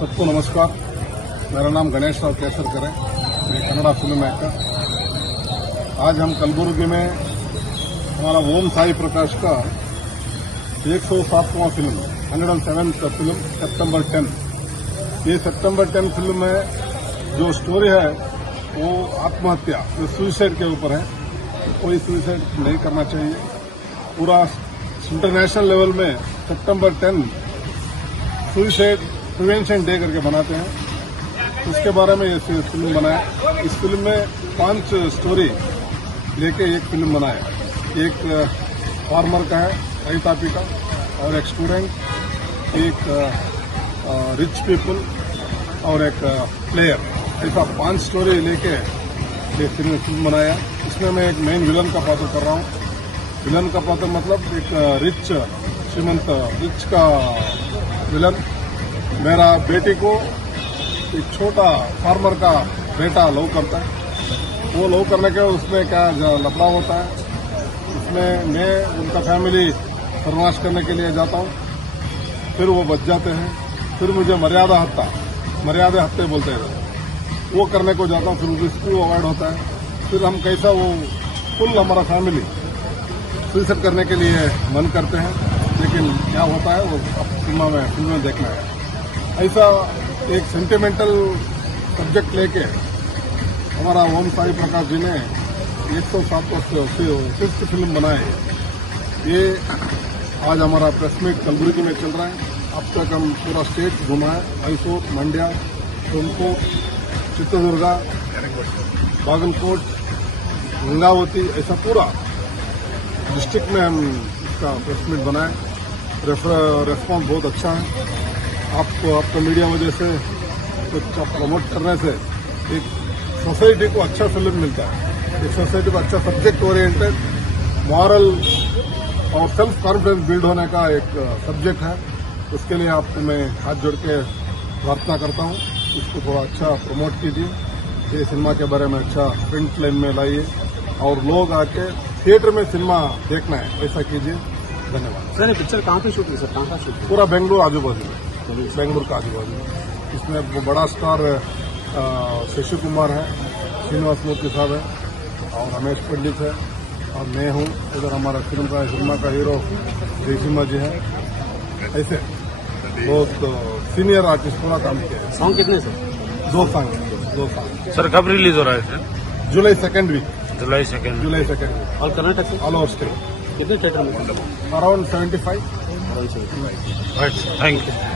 सबको नमस्कार। मेरा नाम गणेश राव केसरकर है। मैं कन्नड़ा फिल्म एक्टर। आज हम कलबुर्गी में हमारा ओम साई प्रकाश का 107वां फिल्म 107th फिल्म सितंबर 10। ये सितंबर 10 फिल्म में जो स्टोरी है वो आत्महत्या, जो सुसाइड के ऊपर है। कोई सुसाइड नहीं करना चाहिए। पूरा इंटरनेशनल लेवल में सितंबर 10 सुसाइड प्रिवेंशन डे करके बनाते हैं। उसके बारे में ये फिल्म बनाया। इस फिल्म में 5 स्टोरी लेके एक फिल्म बनाया। एक फार्मर का है, रईतापी का, और एक स्टूडेंट, एक रिच पीपल और एक प्लेयर। ऐसा 5 स्टोरी लेके ये फिल्म बनाया। इसमें मैं एक मेन विलन का पात्र कर रहा हूँ। विलन का पात्र मतलब एक रिच श्रीमंत रिच का विलन। मेरा बेटी को एक छोटा फार्मर का बेटा लव करता है। वो लव करने के उसमें क्या लफड़ा होता है, उसमें मैं उनका फैमिली सर्वनाश करने के लिए जाता हूँ। फिर वो बच जाते हैं। फिर मुझे मर्यादा हत्या बोलते हैं, वो करने को जाता हूँ। फिर रिस्क्यू अवॉइड होता है। फिर हम कैसा वो फुल हमारा फैमिली सुसाइड करने के लिए मन करते हैं, लेकिन क्या होता है वो अब फिल्म में देखना है। ऐसा एक सेंटिमेंटल सब्जेक्ट लेके हमारा ओम साई प्रकाश जी ने 107 फिल्म बनाए। ये आज हमारा प्रेस मीट कलबुर्गी में चल रहा है। अब तक हम पूरा स्टेट घुमा है। मैसूर, मंड्या, तुमकुर, चित्रदुर्गा, बागलकोट, गंगावती, ऐसा पूरा डिस्ट्रिक्ट में हम इसका प्रेस मीट बनाए। रेस्पॉन्स बहुत अच्छा है। आपको मीडिया वजह से कुछ प्रमोट करने से एक सोसाइटी को अच्छा फिल्म मिलता है। एक सोसाइटी को अच्छा सब्जेक्ट ओरिएंटेड, मॉरल और सेल्फ कॉन्फिडेंस बिल्ड होने का एक सब्जेक्ट है। उसके लिए आपको मैं हाथ जोड़ के प्रार्थना करता हूँ। इसको थोड़ा अच्छा प्रमोट कीजिए। ये सिनेमा के बारे में अच्छा प्रिंट लाइन में लाइए और लोग आके थिएटर में सिनेमा देखना है, ऐसा कीजिए। धन्यवाद। सर, ये पिक्चर कहाँ पे शूट हुई सर? कहाँ का शूट? पूरा बेंगलुरु आजू बाजू में, बेंगलुरु का आजू बाजू में। इसमें वो बड़ा स्टार शशि कुमार है, श्रीनिवास मूर्ति साहब है, और रमेश पंडित है, और मैं हूँ। इधर हमारा फिल्म का हीरो जयसिम्हा जी है। ऐसे बहुत सीनियर आर्टिस्ट पूरा काम किया है। सॉन्ग कितने सर? 2 सॉन्ग। सर कब रिलीज हो रहा है सर? जुलाई 2nd वीक। जुलाई 2nd वीक। और कर्नाटक से ऑल ओवर स्टेट कितने थिएटर में? अराउंड 75। Thank you.